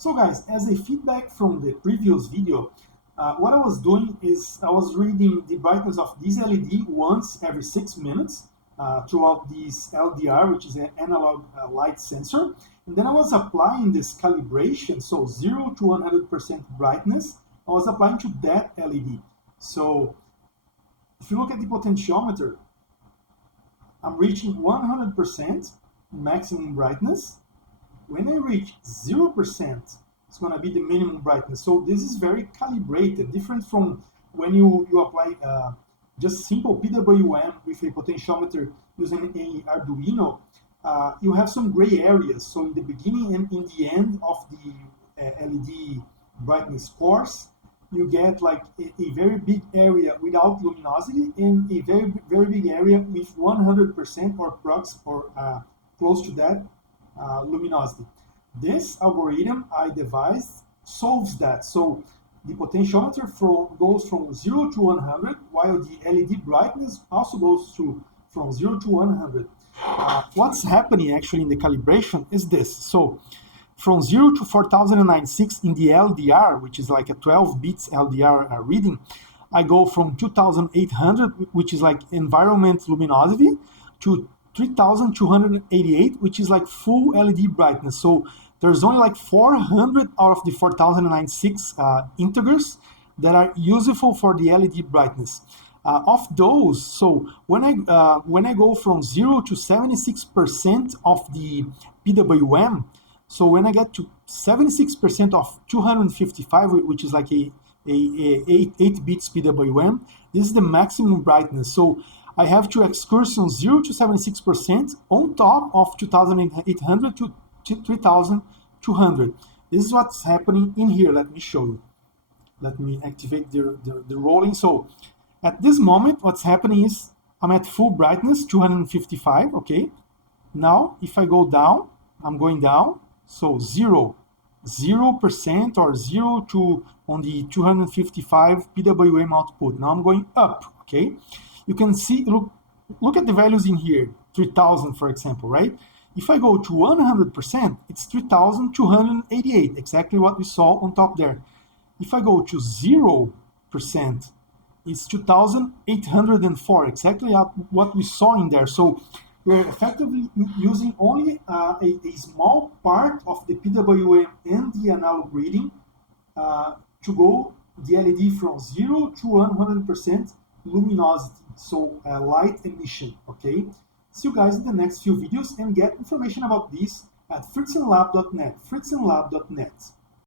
So guys, as a feedback from the previous video, what I was doing is I was reading the brightness of this LED once every 6 minutes throughout this LDR, which is an analog light sensor. And then I was applying this calibration, so 0 to 100% brightness, I was applying to that LED. So if you look at the potentiometer, I'm reaching 100% maximum brightness. When I reach 0%, it's going to be the minimum brightness. So this is very calibrated, different from when you apply just simple PWM with a potentiometer using an Arduino. You have some gray areas. So in the beginning and in the end of the LED brightness course, you get like a very big area without luminosity and a very big area with 100% or close to that luminosity. This algorithm I devised solves that. So the potentiometer goes from 0 to 100, while the LED brightness also goes from 0 to 100. What's happening actually in the calibration is this. So from 0 to 4096 in the LDR, which is like a 12 bits LDR reading, I go from 2800, which is like environment luminosity, to 3288, which is like full LED brightness. So there's only like 400 out of the 4096 integers that are useful for the LED brightness. Of those, so when I go from 0 to 76% of the PWM, so when I get to 76% of 255, which is like a 8 bits PWM, this is the maximum brightness. So I have to excursion 0 to 76% on top of 2800 to 3200. This is what's happening in here. Let me show you. Let me activate the rolling. So at this moment, what's happening is I'm at full brightness, 255, okay? Now, if I go down, I'm going down. So 0% or 0 to on the 255 PWM output. Now I'm going up, okay? You can see, look at the values in here, 3000 for example, right? If I go to 100%, it's 3288, exactly what we saw on top there. If I go to 0%, it's 2804, exactly what we saw in there. So we're effectively using only a small part of the PWM and the analog reading to go the LED from 0 to 100% luminosity, so light emission, okay? See you guys in the next few videos and get information about this at fritzenlab.net, fritzenlab.net.